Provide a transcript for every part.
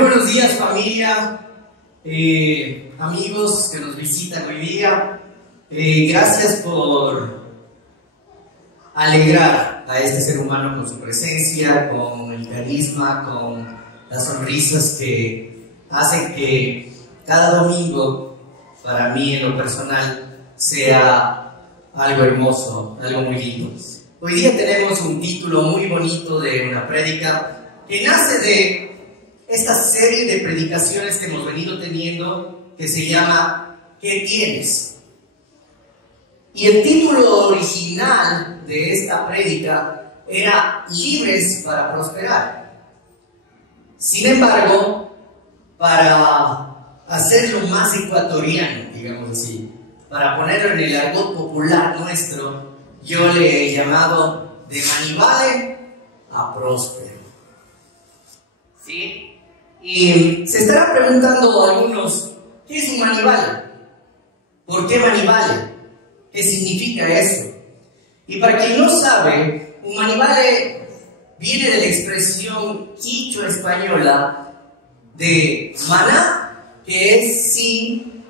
buenos días, familia, amigos que nos visitan hoy día. Gracias por alegrar a este ser humano con su presencia, con el carisma, con las sonrisas que hacen que cada domingo, para mí en lo personal, sea algo hermoso, algo muy lindo. Hoy día tenemos un título muy bonito de una prédica que nace de esta serie de predicaciones que hemos venido teniendo, que se llama ¿Qué tienes? Y el título original de esta prédica era Libres para prosperar. Sin embargo, para hacerlo más ecuatoriano, digamos así, para ponerlo en el argot popular nuestro, yo le he llamado de manivale a próspero. ¿Sí? Y se estarán preguntando algunos, ¿qué es un manivale? ¿Por qué manivale? ¿Qué significa eso? Y para quien no sabe, un manivale viene de la expresión quichua española de maná, que es sin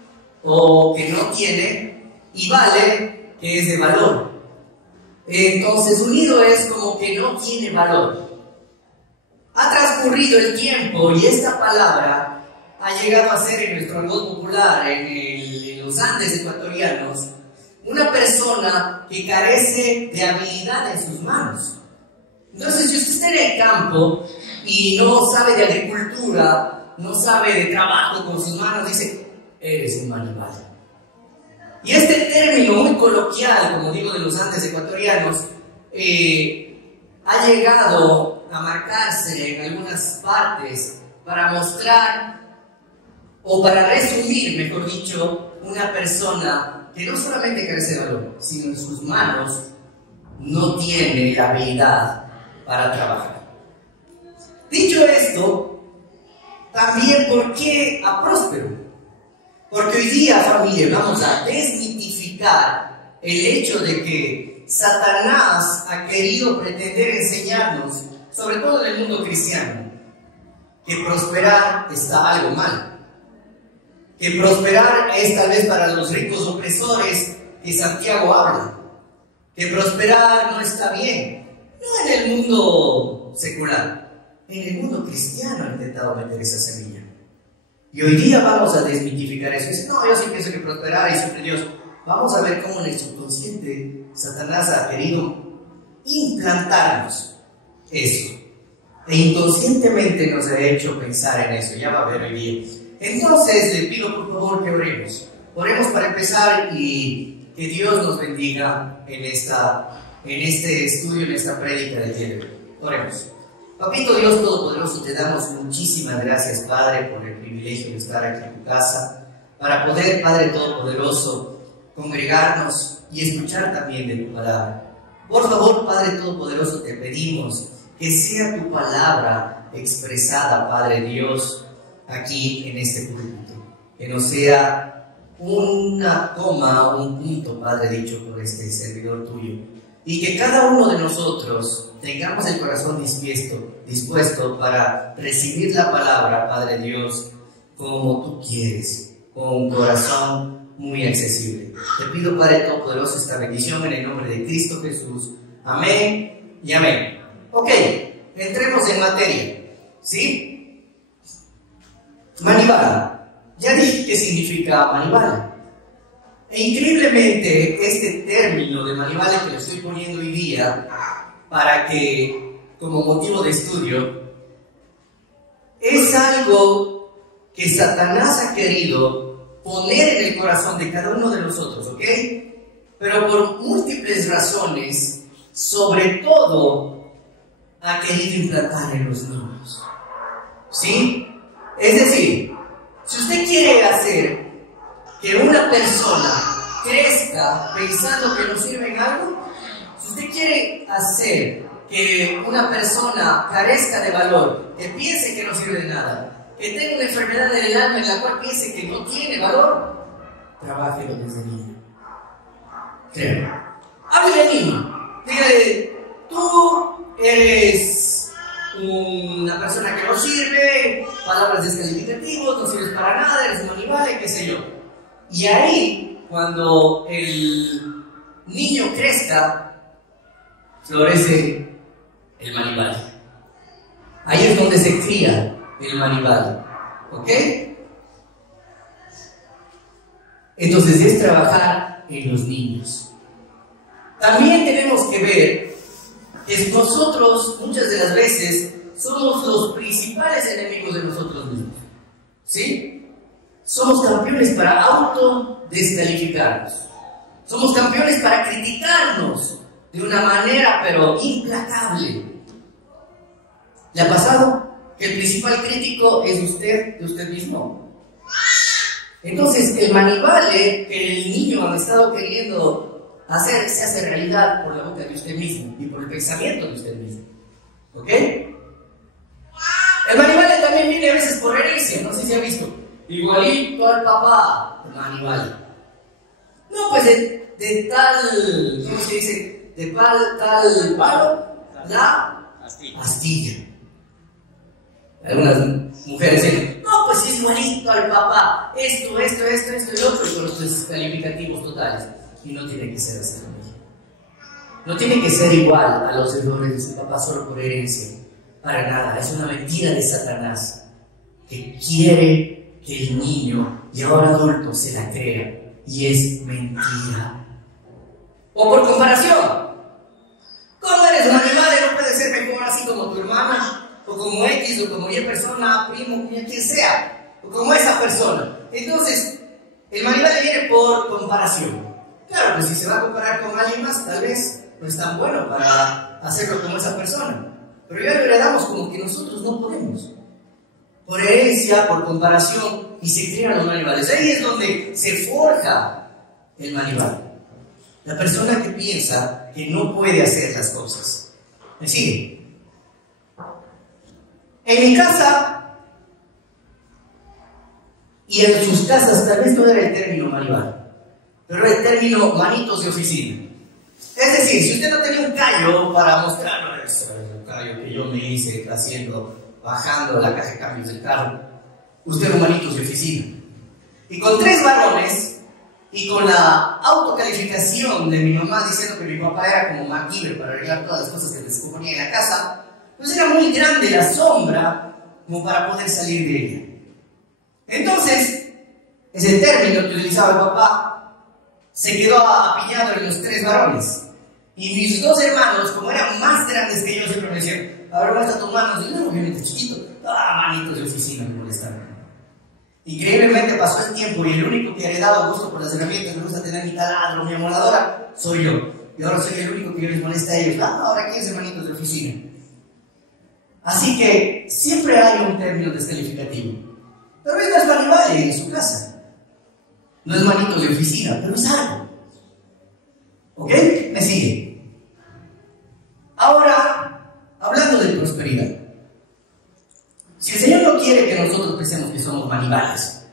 o que no tiene, y vale, que es de valor. Entonces, unido es como que no tiene valor. Ha transcurrido el tiempo y esta palabra ha llegado a ser en nuestro argot popular, en los Andes ecuatorianos, una persona que carece de habilidad en sus manos. Entonces, si usted está en el campo y no sabe de agricultura, no sabe de trabajo con sus manos, dice, eres un manivale. Y este término muy coloquial, como digo, de los Andes ecuatorianos, ha llegado a marcarse en algunas partes para mostrar, o para resumir, mejor dicho, una persona que no solamente carece de valor, sino en sus manos no tiene la habilidad para trabajar. Dicho esto, también, ¿por qué a próspero? Porque hoy día, familia, vamos a desmitificar el hecho de que Satanás ha querido pretender enseñarnos, sobre todo en el mundo cristiano, que prosperar está algo mal. Que prosperar es tal vez para los ricos opresores que Santiago habla. Que prosperar no está bien. No en el mundo secular, en el mundo cristiano ha intentado meter esa semilla. Y hoy día vamos a desmitificar eso. Dice, no, yo sí pienso que prosperar y siempre Dios. Vamos a ver cómo en el subconsciente Satanás ha querido implantarnos eso. E inconscientemente nos ha hecho pensar en eso. Ya va a ver hoy día. Entonces le pido por favor que oremos. Oremos para empezar y que Dios nos bendiga en este estudio, en esta prédica de día de hoy. Oremos. Papito Dios Todopoderoso, te damos muchísimas gracias, Padre, por el privilegio de estar aquí en tu casa, para poder, Padre Todopoderoso, congregarnos y escuchar también de tu palabra. Por favor, Padre Todopoderoso, te pedimos que sea tu palabra expresada, Padre Dios, aquí en este púlpito. Que no sea una coma o un punto, Padre, dicho por este servidor tuyo. Y que cada uno de nosotros tengamos el corazón dispuesto para recibir la palabra, Padre Dios, como tú quieres, con un corazón muy accesible. Te pido, Padre Todopoderoso, esta bendición en el nombre de Cristo Jesús. Amén y amén. Ok, entremos en materia. ¿Sí? Manivale. Ya dije qué significa manivale. E increíblemente, este término de manivale que lo estoy poniendo hoy día, para que, como motivo de estudio, es algo que Satanás ha querido poner en el corazón de cada uno de nosotros, ¿ok? Pero por múltiples razones, sobre todo, ha querido implantar en los niños. ¿Sí? Es decir, si usted quiere hacer que una persona crezca pensando que no sirve en algo, si usted quiere hacer que una persona carezca de valor, que piense que no sirve de nada, que tenga una enfermedad en el alma en la cual piense que no tiene valor, trabájelo desde niño. Créeme. Hable de niño. Dígale, tú eres una persona que no sirve, palabras descalificativas, no sirves para nada, eres un animal, qué sé yo. Y ahí, cuando el niño crezca, florece el Manival. Ahí es donde se cría el Manival. ¿Ok? Entonces es trabajar en los niños. También tenemos que ver que nosotros muchas de las veces somos los principales enemigos de nosotros mismos. ¿Sí? Somos campeones para autodescalificarnos. Somos campeones para criticarnos de una manera pero implacable. ¿Le ha pasado que el principal crítico es usted de usted mismo? Entonces el manivale que el niño ha estado queriendo hacer se hace realidad por la boca de usted mismo y por el pensamiento de usted mismo. ¿Ok? El manivale también viene a veces por herencia, no sé si ha visto. Igualito al papá, el manivale. No, pues de tal, ¿cómo se dice? De tal palo, la astilla. Algunas mujeres dicen, no, pues es igualito al papá, esto y lo otro, con los descalificativos totales. Y no tiene que ser así. No tiene que ser igual a los errores de su papá solo por herencia. Para nada, es una mentira de Satanás que quiere que el niño y ahora adulto se la crea. Y es mentira. O por comparación, ¿cómo eres un animal? No puedes ser mejor así como tu hermano, o como X, o como Y persona, primo, quien sea, o como esa persona. Entonces, el animal le viene por comparación. Claro, pues si se va a comparar con alguien más, tal vez no es tan bueno para hacerlo como esa persona. Pero ya lo heredamos como que nosotros no podemos. Por herencia, por comparación, y se crean los manivales. Ahí es donde se forja el manival. La persona que piensa que no puede hacer las cosas. ¿Me sigue? En mi casa, y en sus casas, tal vez no era el término manival, pero era el término manitos de oficina. Es decir, si usted no tenía un callo para mostrarlo, eso es un callo que yo me hice bajando la caja de cambios del carro, usted era un manitos de oficina. Y con 3 varones, y con la autocalificación de mi mamá diciendo que mi papá era como MacGyver para arreglar todas las cosas que descomponía en la casa, pues era muy grande la sombra como para poder salir de ella. Entonces, ese término que utilizaba el papá se quedó apiñado en los 3 varones. Y mis 2 hermanos, como eran más grandes que yo, siempre me decían, a ver, muestra tus manos. Y yo, obviamente chiquito, manitos de oficina me molestaban. Increíblemente pasó el tiempo y el único que ha heredado gusto por las herramientas, me gusta tener mi taladro, mi amoladora, soy yo. Y ahora soy el único que les molesta a ellos. Ahora ¿quién es manitos de oficina? Así que siempre hay un término descalificativo. Tal vez no es manivale en su casa. No es manitos de oficina, pero es algo. ¿Ok? ¿Me sigue? Ahora, hablando de prosperidad. Si el Señor no quiere que nosotros pensemos que somos manivales,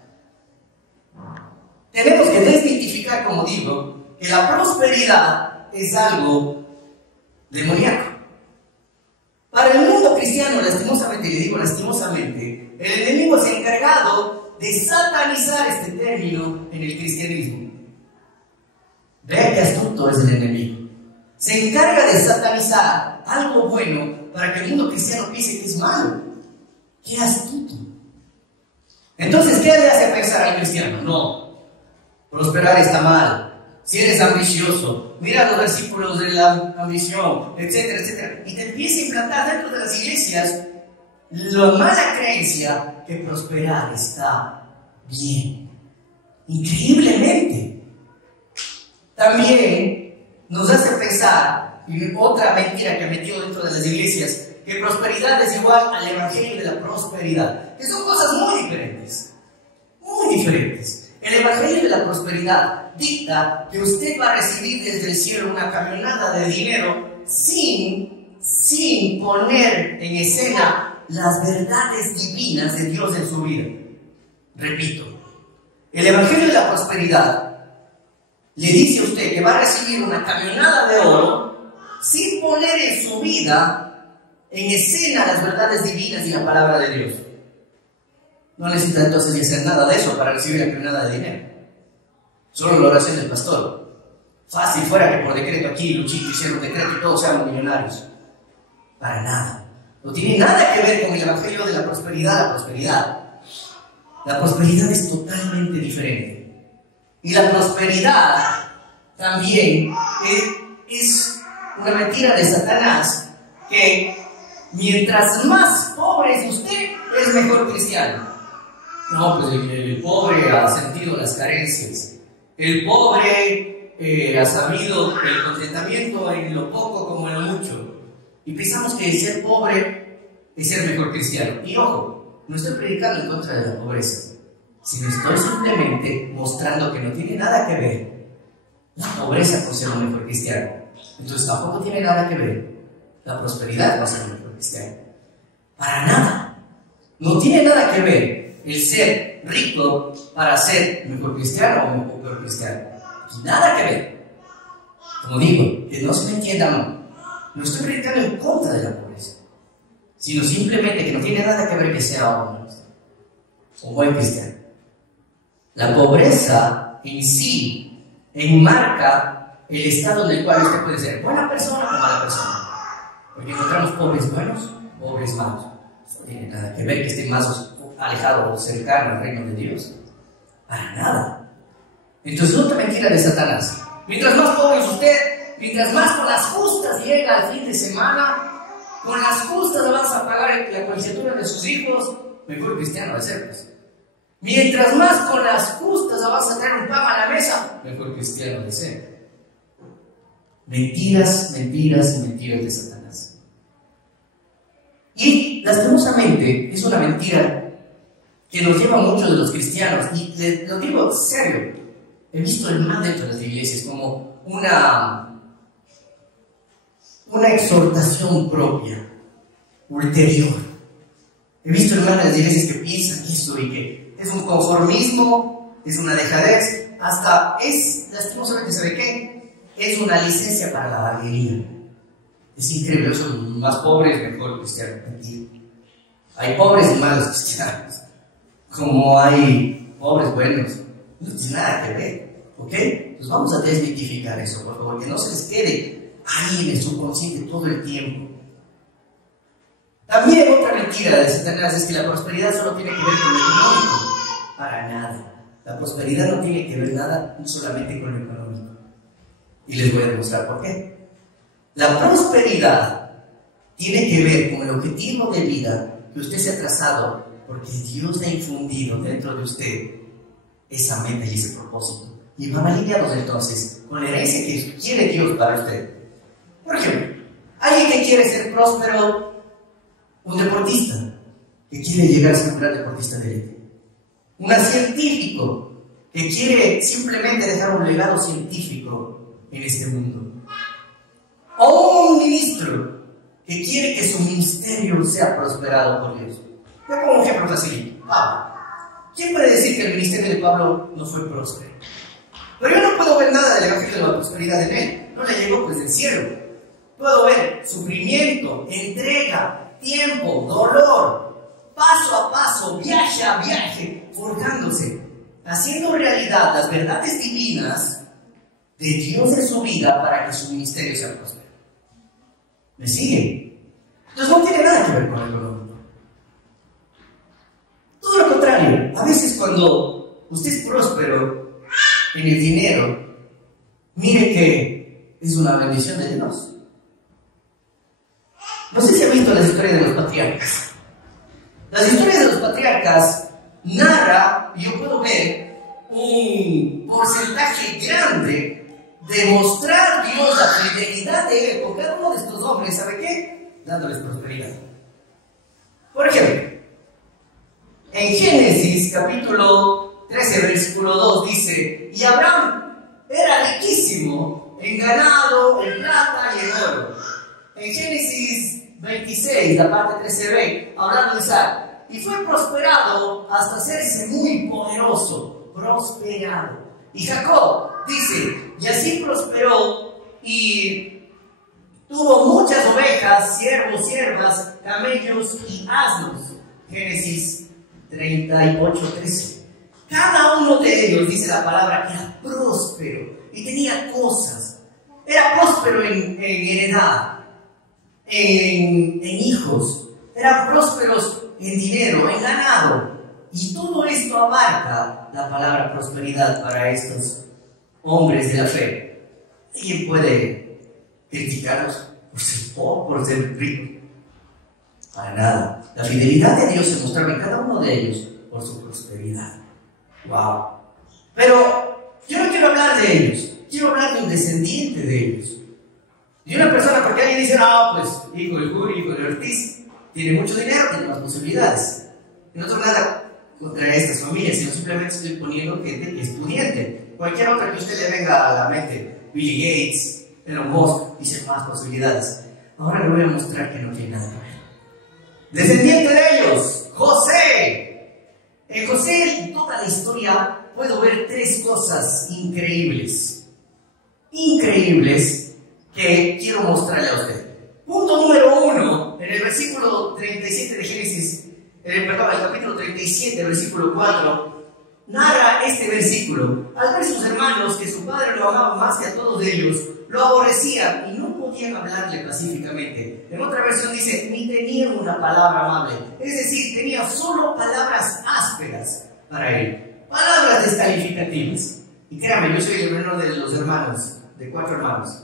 tenemos que desmitificar, como digo, que la prosperidad es algo demoníaco. Para el mundo cristiano, lastimosamente, y le digo lastimosamente, el enemigo se ha encargado de satanizar este término en el cristianismo. Vea qué astuto es el enemigo. Se encarga de satanizar algo bueno para que el mundo cristiano piense que es malo. ¡Qué astuto! Entonces, ¿qué le hace pensar al cristiano? No, prosperar está mal. Si eres ambicioso, mira los versículos de la ambición, etcétera, etcétera. Y te empieza a implantar dentro de las iglesias la mala creencia que prosperar está bien. Increíblemente. También nos hace pensar, y otra mentira que metió dentro de las iglesias, que prosperidad es igual al evangelio de la prosperidad, que son cosas muy diferentes, muy diferentes. El evangelio de la prosperidad dicta que usted va a recibir desde el cielo una camionada de dinero sin poner en escena las verdades divinas de Dios en su vida. Repito, el evangelio de la prosperidad le dice a usted que va a recibir una camionada de oro sin poner en su vida en escena las verdades divinas y la palabra de Dios. no necesita entonces ni hacer nada de eso para recibir la nada de dinero. Solo la oración del pastor. Fácil fuera que por decreto aquí Luchito hiciera un decreto y todos seamos millonarios. Para nada. No tiene nada que ver con el evangelio de la prosperidad. La prosperidad es totalmente diferente. Y la prosperidad también es una mentira de Satanás, que mientras más pobre es usted, es mejor cristiano. No, pues el pobre ha sentido las carencias. El pobre ha sabido el contentamiento en lo poco como en lo mucho. Y pensamos que ser pobre es ser mejor cristiano. Y ojo, no estoy predicando en contra de la pobreza, sino estoy simplemente mostrando que no tiene nada que ver la pobreza con ser un mejor cristiano. Entonces tampoco tiene nada que ver la prosperidad con ser un mejor cristiano. Para nada. No tiene nada que ver el ser rico para ser mejor cristiano o peor cristiano. Nada que ver. Como digo, que no se me entienda mal. No estoy predicando en contra de la pobreza, sino simplemente que no tiene nada que ver que sea un buen cristiano. La pobreza en sí enmarca el estado en el cual usted puede ser buena persona o mala persona. Porque encontramos pobres buenos, pobres malos. No tiene nada que ver que estén más alejados o cercanos al reino de Dios. Para nada. Entonces, otra mentira de Satanás. Mientras más pobre es usted, mientras más con las justas llega al fin de semana, con las justas le vas a pagar la colegiatura de sus hijos, mejor cristiano va a ser, pues. Mientras más con las justas le vas a traer un pan a la mesa, mejor cristiano va a ser. Mentiras, mentiras y mentiras de Satanás. Y lastimosamente es una mentira que nos lleva a muchos de los cristianos, y lo digo en serio, he visto el mal dentro de las iglesias como una exhortación propia, ulterior. He visto el mal de las iglesias que piensan eso y que es un conformismo, es una dejadez, hasta es, lastimosamente, ¿sabe qué? Es una licencia para la vaguería. Es increíble, son más pobres, mejor cristianos. Hay pobres y malos cristianos, como hay pobres buenos. No tiene nada que ver, ¿ok? Pues vamos a desmitificar eso, por favor, que no se les quede ahí en el subconsciente todo el tiempo. También otra mentira de Satanás es que la prosperidad solo tiene que ver con lo económico. Para nada. La prosperidad no tiene que ver nada solamente con lo económico. Y les voy a demostrar por qué. La prosperidad tiene que ver con el objetivo de vida que usted se ha trazado, porque Dios ha infundido dentro de usted esa meta y ese propósito. Y van alineados entonces con la herencia que quiere Dios para usted. Por ejemplo, alguien que quiere ser próspero, un deportista que quiere llegar a ser un gran deportista de élite, un científico que quiere simplemente dejar un legado científico en este mundo, o un ministro que quiere que su ministerio sea prosperado por Dios. Yo pongo un ejemplo facilito. Pablo. ¿Quién puede decir que el ministerio de Pablo no fue próspero? Pero yo no puedo ver nada del evangelio de la prosperidad en él. No le llegó pues del cielo. Puedo ver sufrimiento, entrega, tiempo, dolor, paso a paso, viaje a viaje, forjándose, haciendo realidad las verdades divinas de Dios en su vida para que su ministerio sea próspero. ¿Me sigue? Entonces no tiene nada que ver con el económico. Todo lo contrario, a veces cuando usted es próspero en el dinero, mire que es una bendición de Dios. No sé si ha visto las historias de los patriarcas. Las historias de los patriarcas narra, y yo puedo ver un porcentaje grande de mostrar Dios la fidelidad de Él con cada uno de estos hombres. ¿Sabe qué? Dándoles prosperidad. Por ejemplo, en Génesis capítulo 13 versículo 2 dice: y Abraham era riquísimo en ganado, en plata y en oro. En Génesis 26, la parte 13b, hablando de Isaac, y fue prosperado hasta hacerse muy poderoso, prosperado. Y Jacob dice: y así prosperó y tuvo muchas ovejas, siervos, siervas, camellos y asnos. Génesis 38:13. Cada uno de ellos, dice la palabra, que era próspero y tenía cosas. Era próspero en heredad, en hijos, eran prósperos en dinero, en ganado. Y todo esto abarca la palabra prosperidad para estos hombres de la fe. ¿Alguien puede criticarlos por ser pobre, por ser rico? Para nada. La fidelidad de Dios se mostraba en cada uno de ellos por su prosperidad. ¡Wow! Pero yo no quiero hablar de ellos. Quiero hablar de un descendiente de ellos. De una persona, porque alguien dice, no, pues, hijo de Julio, hijo de Ortiz, tiene mucho dinero, tiene más posibilidades. No tengo nada contra estas familias, sino simplemente estoy poniendo gente que estudiante. Cualquier otra que usted le venga a la mente, Billy Gates, Elon Musk, dice más posibilidades. Ahora le voy a mostrar que no tiene nada que ver. Descendiente de ellos, José. En José, en toda la historia, puedo ver tres cosas increíbles. Increíbles que quiero mostrarle a usted. Punto número 1, en el versículo 37 de Génesis, el capítulo 37, versículo 4, narra este versículo. Al ver sus hermanos que su padre lo amaba más que a todos ellos, lo aborrecían y no podían hablarle pacíficamente. En otra versión dice, ni tenían una palabra amable. Es decir, tenía solo palabras ásperas para él. Palabras descalificativas. Y créame, yo soy el menor de los hermanos, de 4 hermanos.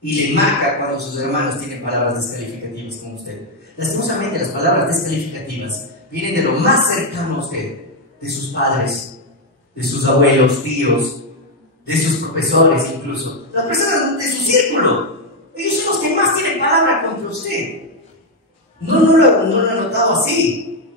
Y le marca cuando sus hermanos tienen palabras descalificativas como usted. Lastimosamente, las palabras descalificativas vienen de lo más cercano a usted, de sus padres, de sus abuelos, tíos, de sus profesores incluso. Las personas de su círculo. Ellos son los que más tienen palabra contra usted. No lo he notado así.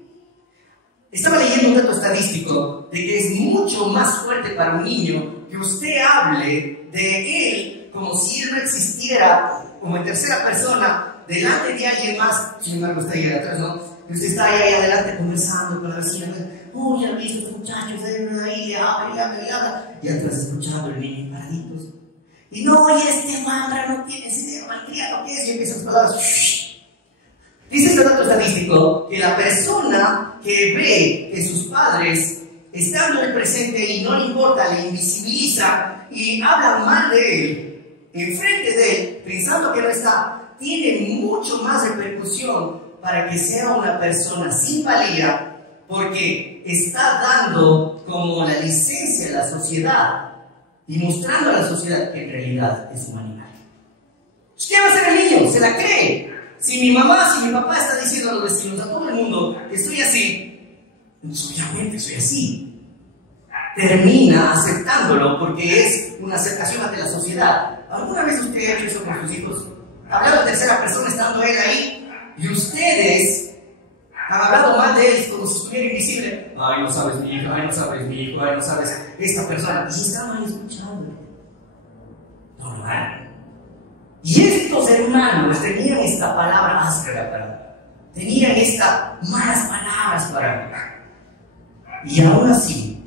Estaba leyendo un dato estadístico de que es mucho más fuerte para un niño que usted hable de él como si él no existiera, como en tercera persona, delante de alguien más. Sin embargo, está ahí atrás, ¿no? Usted está ahí adelante conversando con la vecina. Uy, ya vi estos muchachos, ahí, le habla. Y atrás escuchando el niño paraditos. Y no, y este mandra no tiene idea, malcriado, ¿qué es? Y empiezan las palabras. Shh. Dice este dato estadístico que la persona que ve que sus padres estando en el presente y no le importa, le invisibiliza y habla mal de él, enfrente de él, pensando que no está, tiene mucho más repercusión para que sea una persona sin valía, porque está dando como la licencia a la sociedad y mostrando a la sociedad que en realidad es un animal. ¿Qué va a hacer el niño? Se la cree. Si mi mamá, si mi papá está diciendo a los vecinos, a todo el mundo, que estoy así, pues obviamente soy así. Termina aceptándolo porque es una aceptación ante la sociedad. ¿Alguna vez usted ha hecho eso con sus hijos? Hablando en tercera persona estando él ahí y ustedes han hablado mal de él como si estuviera invisible. Ay, no sabes mi hijo, ay, no sabes mi hijo, ay, no sabes esta persona. Y estaban escuchando. Normal. Y estos hermanos tenían esta palabra áspera para mí. Tenían estas malas palabras para mí. Y aún así,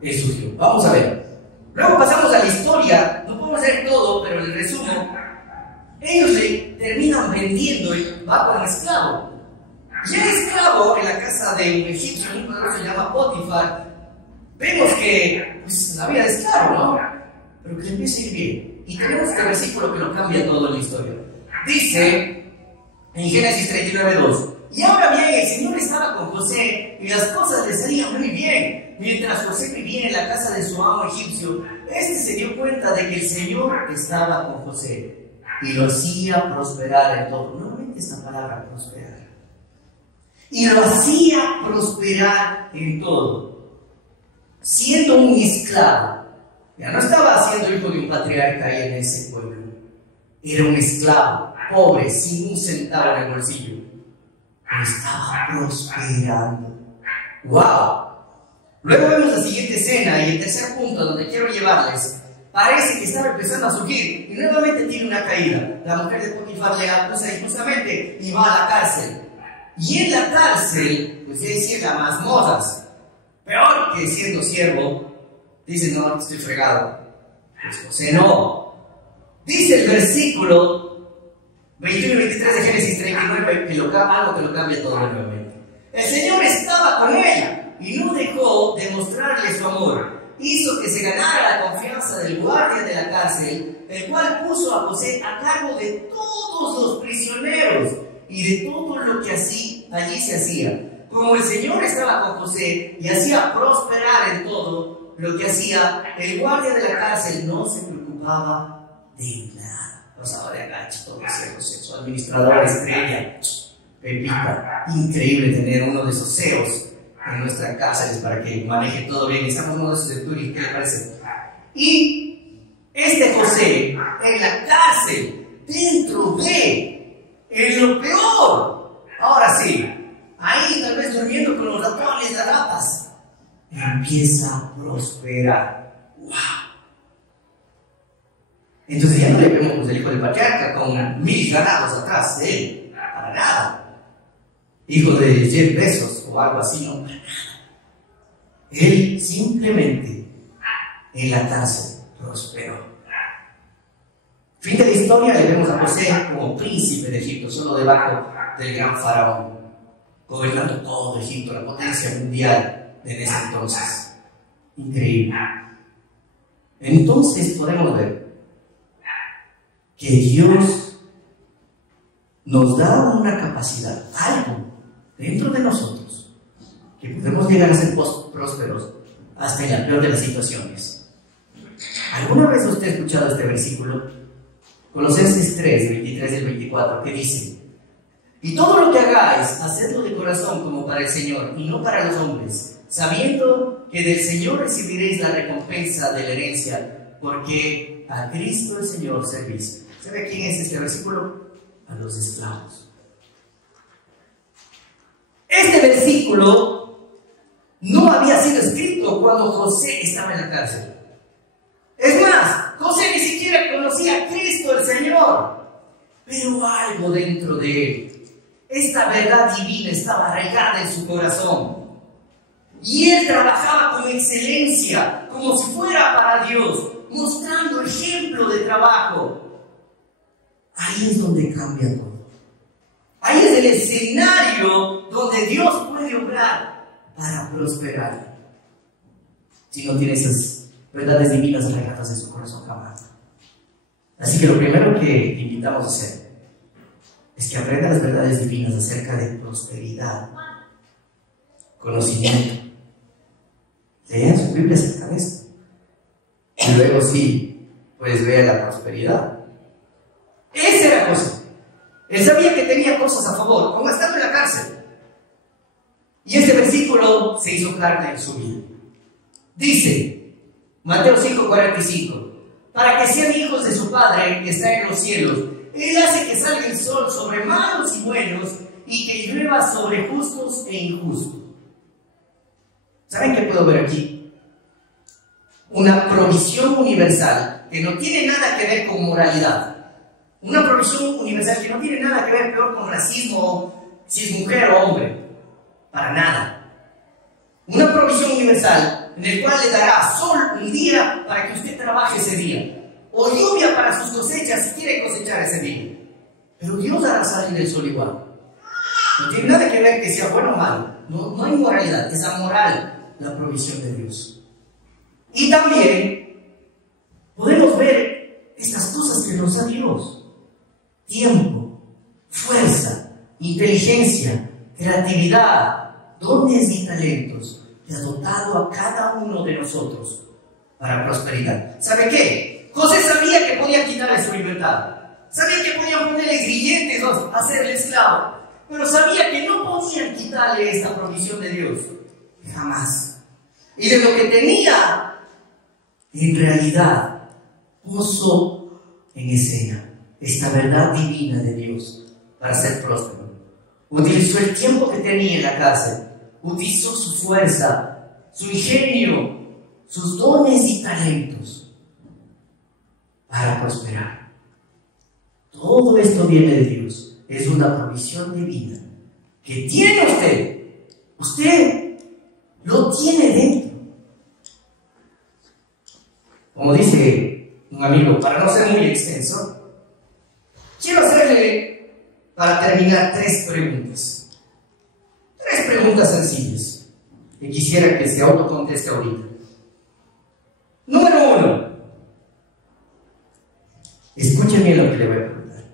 es suyo. Vamos a ver. Luego pasamos a la historia. No podemos ver todo, pero el resumo. Ellos le terminan vendiendo y va como esclavo. Y el esclavo en la casa de un egipcio, un poderoso se llama Potifar. Vemos que pues, la vida de esclavo, ¿no? Pero que le empieza a ir bien. Y tenemos este versículo que lo cambia todo en la historia. Dice en Génesis 39:2: y ahora bien, el Señor estaba con José y las cosas le salían muy bien. Mientras José vivía en la casa de su amo egipcio, este se dio cuenta de que el Señor estaba con José y lo hacía prosperar en todo. Nuevamente esta palabra, prosperar. Y lo hacía prosperar en todo. Siendo un esclavo. Ya no estaba siendo hijo de un patriarca ahí en ese pueblo. Era un esclavo, pobre, sin un centavo en el bolsillo. Pero estaba prosperando. ¡Wow! Luego vemos la siguiente escena y el tercer punto donde quiero llevarles. Parece que estaba empezando a surgir y nuevamente tiene una caída. La mujer de Potifar le acusa injustamente y va a la cárcel. Y en la cárcel, pues es decir, las mazmorras, peor que siendo siervo, dice: no, estoy fregado. Pues José no. Dice el versículo 21 y 23 de Génesis 39 que algo que lo cambia todo nuevamente. El Señor estaba con ella y no dejó de mostrarle su amor. Hizo que se ganara la confianza del guardia de la cárcel, el cual puso a José a cargo de todos los prisioneros y de todo lo que allí se hacía. Como el Señor estaba con José y hacía prosperar en todo lo que hacía, el guardia de la cárcel no se preocupaba de nada. Pasaba de agacho todo ese José, su administrador estrella, Pepita. Increíble tener uno de esos CEOs en nuestras cárceles para que maneje todo bien. Estamos uno de esos de Turing, ¿qué le parece? Y este José en la cárcel, dentro en lo peor. Ahora sí, ahí tal vez durmiendo con los ratones, las ratas, empieza a prosperar. ¡Wow! Entonces ya no le vemos el hijo del patriarca con 1000 ganados atrás de él, para nada. Hijo de Jeff Bezos o algo así, no, para nada. Él simplemente en la cárcel prosperó. Fin de la historia, le vemos a José como príncipe de Egipto, solo debajo del gran faraón, gobernando todo Egipto, la potencia mundial de ese entonces. Increíble. Entonces podemos ver que Dios nos da una capacidad, algo dentro de nosotros, que podemos llegar a ser prósperos hasta en la peor de las situaciones. ¿Alguna vez usted ha escuchado este versículo? Colosenses 3, 23 y 24, que dice: y todo lo que hagáis, hacedlo de corazón como para el Señor y no para los hombres, sabiendo que del Señor recibiréis la recompensa de la herencia, porque a Cristo el Señor servís. ¿Sabe quién es este versículo? A los esclavos. Este versículo no había sido escrito cuando José estaba en la cárcel. Es más, José ni siquiera conocía a Cristo el Señor, pero algo dentro de él, esta verdad divina estaba arraigada en su corazón. Y él trabajaba con excelencia, como si fuera para Dios, mostrando ejemplo de trabajo. Ahí es donde cambia todo. Ahí es el escenario donde Dios puede obrar para prosperar. Si no tiene esas verdades divinas arraigadas en su corazón, jamás. Así que lo primero que te invitamos a hacer es que aprenda las verdades divinas acerca de prosperidad, conocimiento. Lean su Biblia acerca de esto. Y luego sí, pues vea la prosperidad. Esa era la cosa. Él sabía que tenía cosas a favor, como estando en la cárcel. Y este versículo se hizo carne en su vida. Dice, Mateo 5:45, para que sean hijos de su Padre que está en los cielos. Él hace que salga el sol sobre malos y buenos y que llueva sobre justos e injustos. ¿Saben qué puedo ver aquí? Una provisión universal que no tiene nada que ver con moralidad. Una provisión universal que no tiene nada que ver peor con racismo, si es mujer o hombre. Para nada. Una provisión universal en el cual le dará sol un día para que usted trabaje ese día, o lluvia para sus cosechas si quiere cosechar ese día. Pero Dios hará salir el sol igual. No tiene nada que ver que sea bueno o malo. No hay moralidad, es amoral la provisión de Dios. Y también podemos ver estas cosas que nos da Dios: tiempo, fuerza, inteligencia, creatividad, dones y talentos que ha dotado a cada uno de nosotros para prosperidad. ¿Sabe qué? José sabía que podía quitarle su libertad, sabía que podían ponerle grilletes o hacerle esclavo, pero sabía que no podían quitarle esta provisión de Dios, jamás. Y de lo que tenía, en realidad, puso en escena esta verdad divina de Dios para ser próspero. Utilizó el tiempo que tenía en la cárcel, utilizó su fuerza, su ingenio, sus dones y talentos para prosperar. Todo esto viene de Dios, es una provisión divina que tiene usted. Usted lo tiene dentro. Como dice un amigo, para no ser muy extenso, quiero hacerle, para terminar, tres preguntas preguntas sencillas que quisiera que se autoconteste ahorita. Número 1. Escuchen bien lo que le voy a preguntar.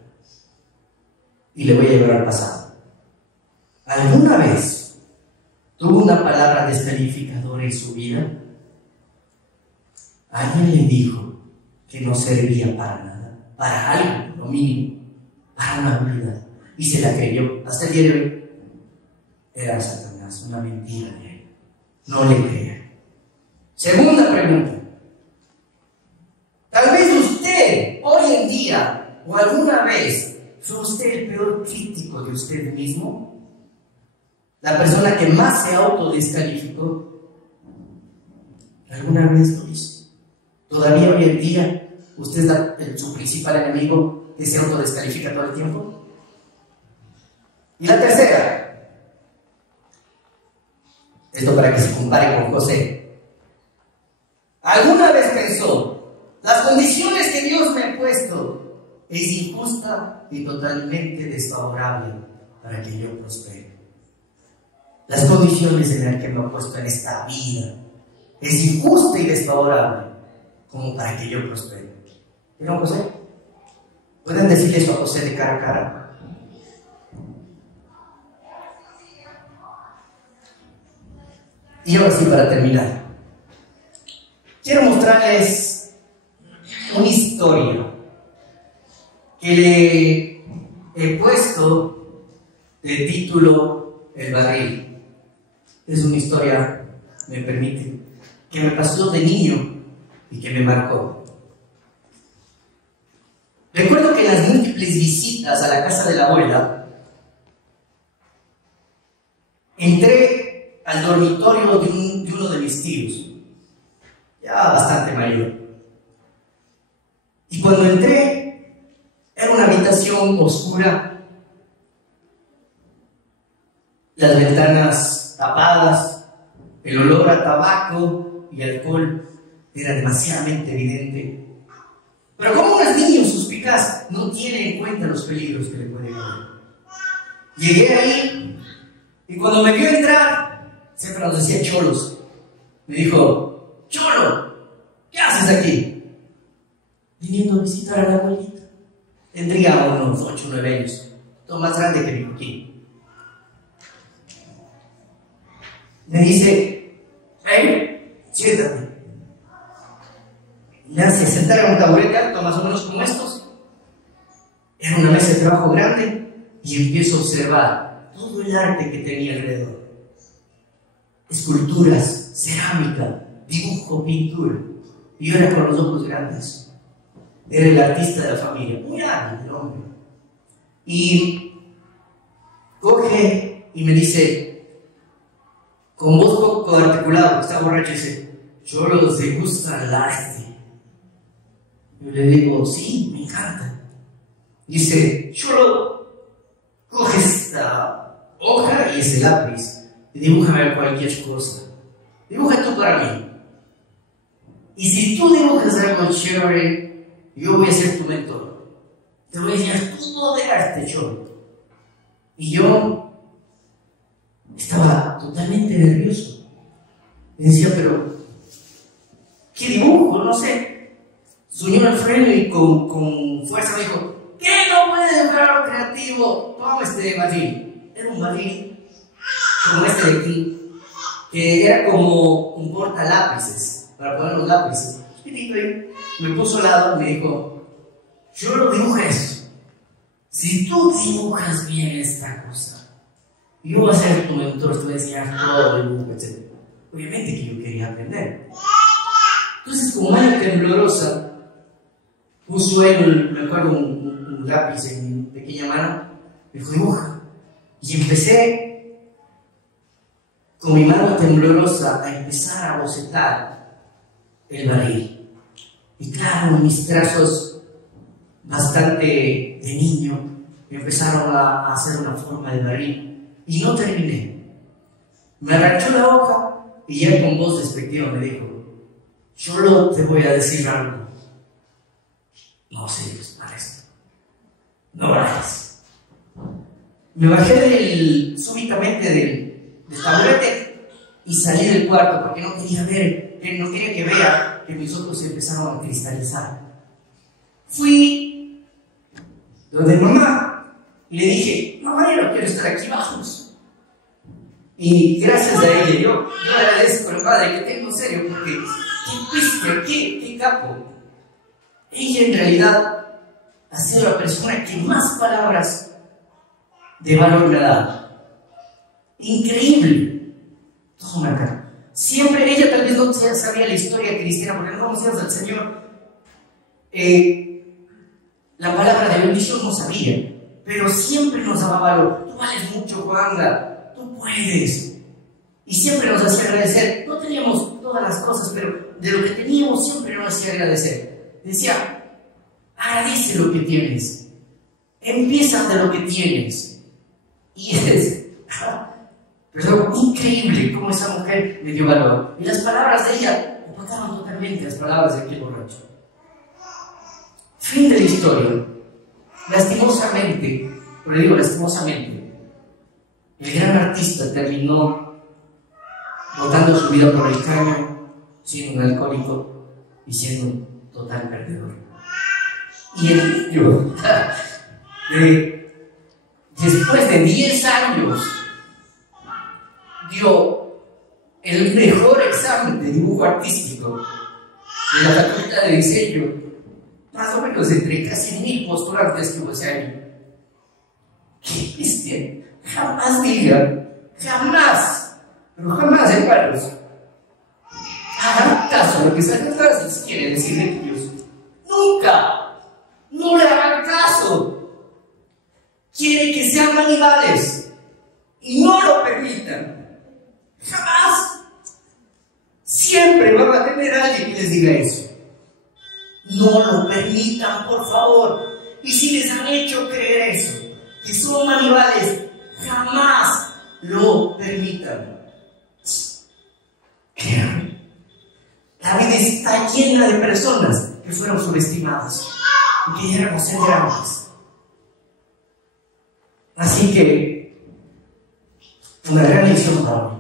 Y le voy a llevar al pasado. ¿Alguna vez tuvo una palabra descalificadora en su vida? Alguien le dijo que no servía para nada, para algo, lo mínimo, para una habilidad, y se la creyó. Hasta el día de hoy era Satanás, una mentira de él. No le crea. Segunda pregunta. Tal vez usted, hoy en día, o alguna vez, ¿fue usted el peor crítico de usted mismo? La persona que más se autodescalificó. ¿Alguna vez lo hizo? ¿Todavía hoy en día usted es su principal enemigo que se autodescalifica todo el tiempo? Y la tercera, esto para que se compare con José. ¿Alguna vez pensó, las condiciones que Dios me ha puesto es injusta y totalmente desfavorable para que yo prospere? Las condiciones en las que me ha puesto en esta vida es injusta y desfavorable como para que yo prospere. ¿Vieron, José? ¿Pueden decirle eso a José de cara a cara? Y ahora sí, para terminar, quiero mostrarles una historia que le he puesto de título El barril. Es una historia, me permite, que me pasó de niño y que me marcó. Recuerdo que en las múltiples visitas a la casa de la abuela, entré al dormitorio de uno de mis tíos, ya bastante mayor. Y cuando entré, era una habitación oscura, las ventanas tapadas, el olor a tabaco y alcohol era demasiadamente evidente. Pero como un niño suspicaz no tiene en cuenta los peligros que le pueden haber. Llegué ahí y cuando me vio entrar, siempre nos decía cholos. Me dijo, Cholo, ¿qué haces aquí? Viniendo a visitar a la abuelita. Tendría unos 8 o 9 años, todo más grande que mi coquín. Me dice, hey, siéntate. Me hace sentar en un taburete alto, más o menos como estos. Era una mesa de trabajo grande y empiezo a observar todo el arte que tenía alrededor. Esculturas, cerámica, dibujo, pintura. Y yo era con los ojos grandes. Era el artista de la familia, muy hábil el hombre. Y coge y me dice, con voz poco articulada, está borracho, dice, Cholo, ¿te gusta el arte? Yo le digo, sí, me encanta. Dice, Cholo, coge esta hoja y ese lápiz y dibújame cualquier cosa. Dibuja tú para mí. Y si tú dibujas algo chévere, yo voy a ser tu mentor. Te voy a enseñar todo de arte, Cholo. Y yo estaba totalmente nervioso. Me decía, pero ¿qué dibujo? No sé. Subió el freno y con fuerza me dijo, ¿qué no puedes dibujar algo creativo? Toma este barril. Era un barril como este de aquí, que era como un portalápices para poner los lápices. Me puso al lado y me dijo, yo lo dibujo eso. Si tú dibujas bien esta cosa, yo voy a ser tu mentor, te voy a enseñar todo el dibujo, etc. Obviamente que yo quería aprender. Entonces, como mano temblorosa, puso él, me acuerdo, un lápiz en mi pequeña mano, me dijo, dibuja. Y empecé, con mi mano temblorosa, a empezar a bocetar el barril. Y claro, mis trazos bastante de niño empezaron a hacer una forma de barril. Y no terminé. Me arranchó la hoja y ya con voz despectiva me dijo, Cholo, te voy a decir algo. No sirves para esto. No vayas. Me bajé súbitamente del taburete y salí del cuarto porque no quería ver, no quería que vea que mis ojos se empezaron a cristalizar. Fui donde mamá y le dije: mamá, yo no quiero estar aquí, vamos. Y gracias a ella, yo agradezco al Padre que tengo serio, porque qué capo. Ella en realidad ha sido la persona que más palabras de valor me ha dado. Increíble. Toma acá. Siempre ella tal vez no sabía la historia cristiana, porque no conocíamos al Señor. La palabra de bendición no sabía, pero siempre nos daba valor. Tú vales mucho, Juanga, tú puedes. Y siempre nos hacía agradecer. No teníamos todas las cosas, pero de lo que teníamos siempre nos hacía agradecer. Decía: agradece lo que tienes, empieza de lo que tienes. Y es algo increíble cómo esa mujer me dio valor. Y las palabras de ella opacaban totalmente las palabras de aquel borracho. Fin de la historia. Lastimosamente, pero digo lastimosamente, el gran artista terminó botando su vida por el caño, siendo un alcohólico y siendo un total perdedor. Y el niño, después de 10 años, dio el mejor examen de dibujo artístico de la Facultad de Diseño, más o menos entre casi 1000 postulantes que hubo ese año. ¡Qué bestia! Jamás diga, jamás, pero jamás, hermanos, hagan caso a lo que Satanás les quiere decir de Dios. Nunca, no le hagan caso. Quiere que sean animales y no lo permitan. Jamás. Siempre van a tener a alguien que les diga eso. No lo permitan, por favor. Y si les han hecho creer eso, que son animales, jamás lo permitan. Créanme, la vida está llena de personas que fueron subestimadas y que llegaron a ser grandes. Así que, una gran lección para hoy.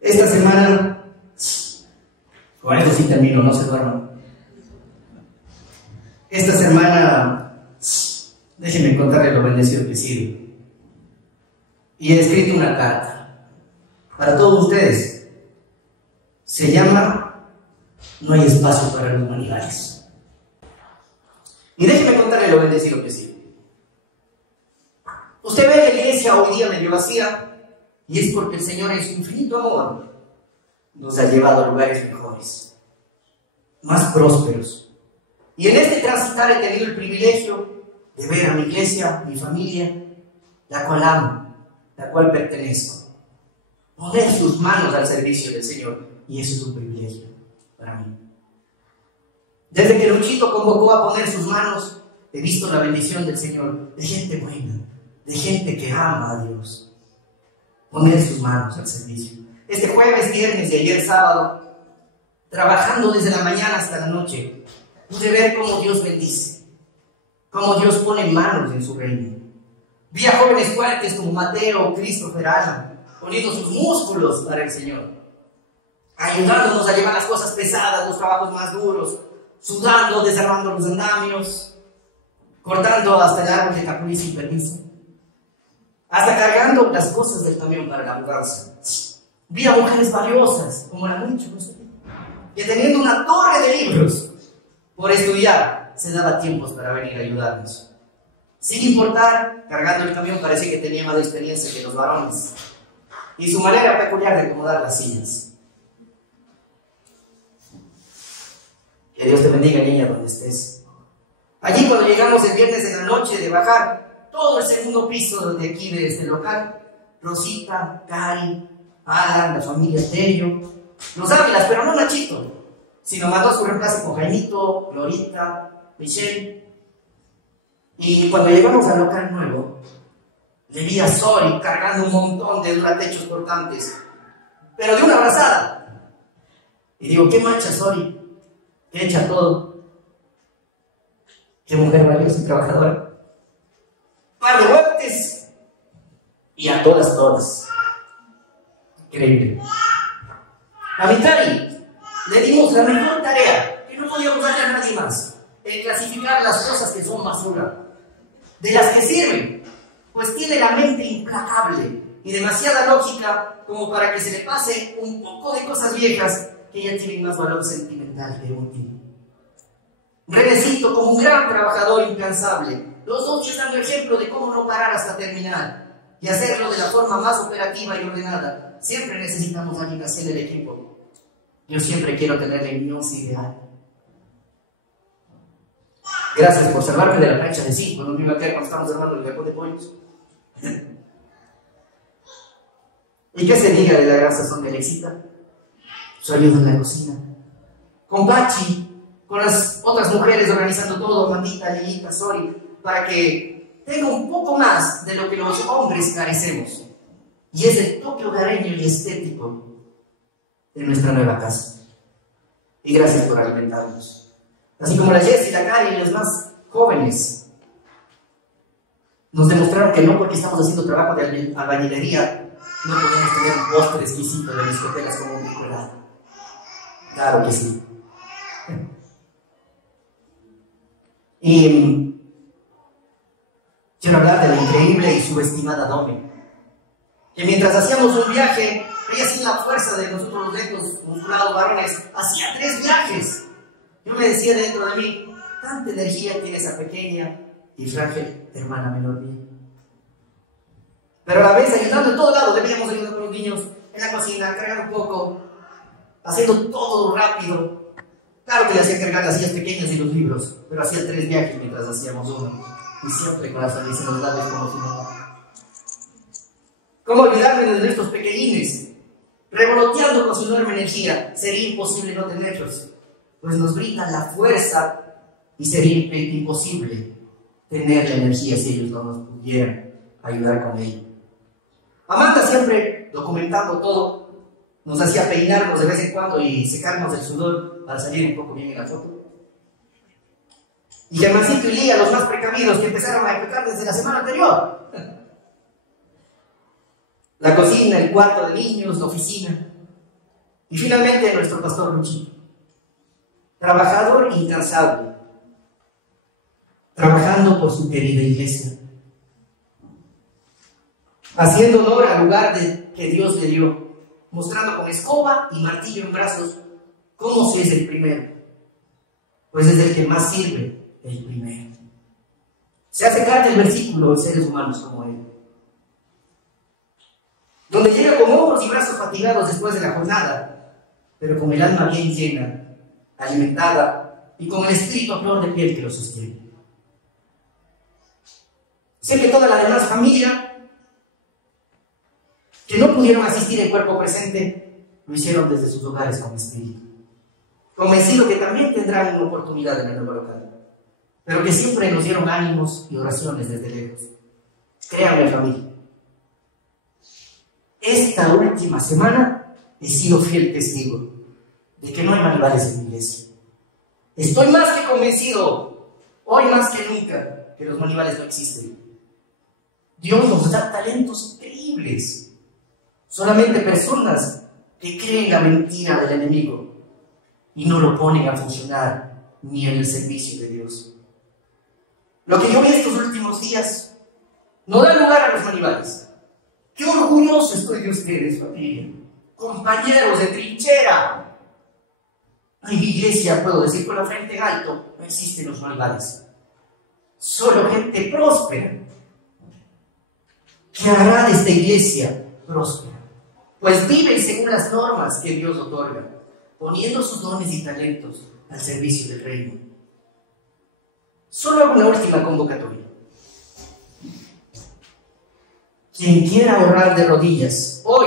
Esta semana, con eso sí termino, no se duerman. Esta semana, déjenme contarles lo bendecido que he sido. Y he escrito una carta para todos ustedes. Se llama No hay espacio para los animales. Y déjenme contarles lo bendecido que he sido. Usted ve la iglesia hoy día medio vacía, y es porque el Señor en su infinito amor nos ha llevado a lugares mejores, más prósperos. Y en este transitar he tenido el privilegio de ver a mi iglesia, mi familia, la cual amo, la cual pertenezco, poner sus manos al servicio del Señor, y eso es un privilegio para mí. Desde que Luchito convocó a poner sus manos, he visto la bendición del Señor, de gente buena, de gente que ama a Dios. Poner sus manos al servicio. Este jueves, viernes y ayer sábado, trabajando desde la mañana hasta la noche, pude ver cómo Dios bendice, cómo Dios pone manos en su reino. Vi a jóvenes fuertes como Mateo, Christopher, Alan, poniendo sus músculos para el Señor, ayudándonos a llevar las cosas pesadas, los trabajos más duros, sudando, desarmando los andamios, cortando hasta el árbol de Capulí sin permiso, hasta cargando las cosas del camión para la mudanza. Vi a mujeres valiosas, como la han dicho, que teniendo una torre de libros por estudiar, se daba tiempos para venir a ayudarnos. Sin importar, cargando el camión parece que tenía más experiencia que los varones, y su manera peculiar de acomodar las sillas. Que Dios te bendiga, niña, donde estés. Allí, cuando llegamos el viernes de la noche de bajar todo el segundo piso de aquí, de este local, Rosita, Cari, Alan, la familia Tello, los Ávilas, pero no Nachito, sino mandó a su reemplazo con Jaimito, Glorita, Michelle. Y cuando llegamos al local nuevo, le vi a Sori cargando un montón de duratechos cortantes, pero de una abrazada. Y digo, ¿qué marcha, Sori? ¿Qué echa todo? ¿Qué mujer valiosa y trabajadora? Par de guantes, y a todas. Increíble. A Mikari le dimos la mejor tarea que no podíamos darle a nadie más: el clasificar las cosas que son basura de las que sirven, pues tiene la mente implacable y demasiada lógica como para que se le pase un poco de cosas viejas que ya tienen más valor sentimental que útil. Renecito, como un gran trabajador incansable, los dos les dan el ejemplo de cómo no parar hasta terminar y hacerlo de la forma más operativa y ordenada. Siempre necesitamos a alguien así en el equipo. Yo siempre quiero tener la inmensa ideal. Gracias por salvarme de la plancha de 5 en un Inglaterra cuando estamos armando el hueco de pollos. ¿Y qué se diga de la gran sazón de Alexita? Su ayuda en la cocina. Con Pachi, con las otras mujeres organizando todo, Mandita, Lilita, Sori, para que tenga un poco más de lo que los hombres carecemos. Y es el toque hogareño y estético de nuestra nueva casa. Y gracias por alimentarnos. Así como la Jessie, la Cari y los más jóvenes nos demostraron que no porque estamos haciendo trabajo de albañilería no podemos tener un postre exquisito de discotecas como un picolado. Claro que sí. Y quiero hablar de la increíble y subestimada Domi, que mientras hacíamos un viaje, ella sin la fuerza de nosotros los lentos, musculados varones, hacía 3 viajes. Yo me decía dentro de mí, tanta energía tiene esa pequeña y frágil hermana menor mía. Pero a la vez ayudando en todo lado, debíamos ayudar con los niños, en la cocina, cargar un poco, haciendo todo rápido. Claro que le hacía cargar las sillas pequeñas y los libros, pero hacía 3 viajes mientras hacíamos uno, y siempre con la sonrisa en los labios como su mamá. ¿Cómo olvidarme de estos pequeñines? Revoloteando con su enorme energía, sería imposible no tenerlos, pues nos brindan la fuerza y sería imposible tener la energía si ellos no nos pudieran ayudar con ella. Amanda, siempre documentando todo, nos hacía peinarnos de vez en cuando y secarnos el sudor para salir un poco bien en la foto. Y Germancito y Lía, los más precavidos, que empezaron a pecar desde la semana anterior. La cocina, el cuarto de niños, la oficina. Y finalmente nuestro pastor Luchito, trabajador incansable, trabajando por su querida iglesia, haciendo honor al lugar que Dios le dio, mostrando con escoba y martillo en brazos cómo se es el primero, pues es el que más sirve, el primero. Se hace carne el versículo de seres humanos como él, donde llega con hombros y brazos fatigados después de la jornada, pero con el alma bien llena, alimentada y con el espíritu a flor de piel que lo sostiene. Sé que toda la demás familia que no pudieron asistir en cuerpo presente lo hicieron desde sus hogares con espíritu, convencido que también tendrán una oportunidad en el nuevo local, pero que siempre nos dieron ánimos y oraciones desde lejos. Créanme, familia, esta última semana he sido fiel testigo de que no hay manivales en mi iglesia. Estoy más que convencido, hoy más que nunca, que los manivales no existen. Dios nos da talentos increíbles. Solamente personas que creen la mentira del enemigo y no lo ponen a funcionar ni en el servicio de Dios. Lo que yo vi estos últimos días no da lugar a los manivales. ¡Qué orgulloso estoy de ustedes, familia! Compañeros de trinchera. En mi iglesia, puedo decir con la frente en alto, no existen los manivales. Solo gente próspera que hará de esta iglesia próspera, pues viven según las normas que Dios otorga, poniendo sus dones y talentos al servicio del reino. Solo una última convocatoria. Quien quiera orar de rodillas hoy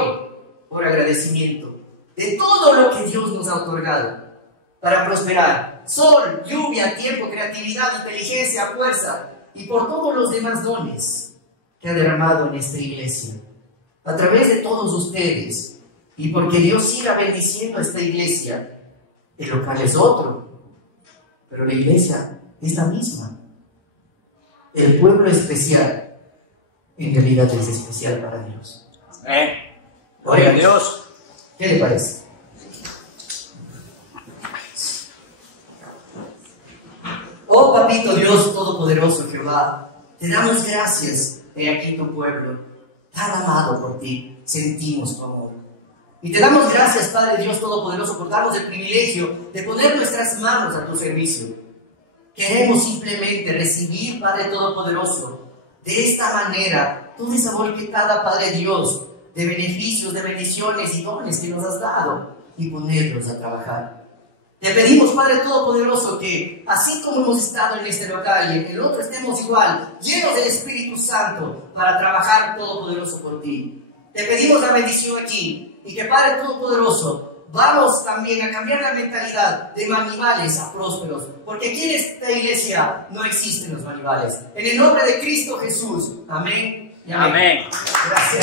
por agradecimiento de todo lo que Dios nos ha otorgado para prosperar, sol, lluvia, tiempo, creatividad, inteligencia, fuerza y por todos los demás dones que ha derramado en esta iglesia, a través de todos ustedes, y porque Dios siga bendiciendo a esta iglesia. El local es otro, pero la iglesia es la misma. El pueblo especial en realidad es especial para Dios. Gloria a Dios. ¿Qué le parece? Oh Papito Dios Todopoderoso Jehová, te damos gracias. He aquí tu pueblo, tan amado por ti, sentimos tu amor. Y te damos gracias, Padre Dios Todopoderoso, por darnos el privilegio de poner nuestras manos a tu servicio. Queremos simplemente recibir, Padre Todopoderoso, de esta manera, todo ese amor que cada Padre Dios, de beneficios, de bendiciones y dones que nos has dado, y ponerlos a trabajar. Te pedimos, Padre Todopoderoso, que así como hemos estado en este local y en el otro estemos igual, llenos del Espíritu Santo, para trabajar Todopoderoso por ti. Te pedimos la bendición aquí, y que, Padre Todopoderoso, vamos también a cambiar la mentalidad de manivales a prósperos, porque aquí en esta iglesia no existen los manivales. En el nombre de Cristo Jesús. Amén y amén. Amén. Gracias.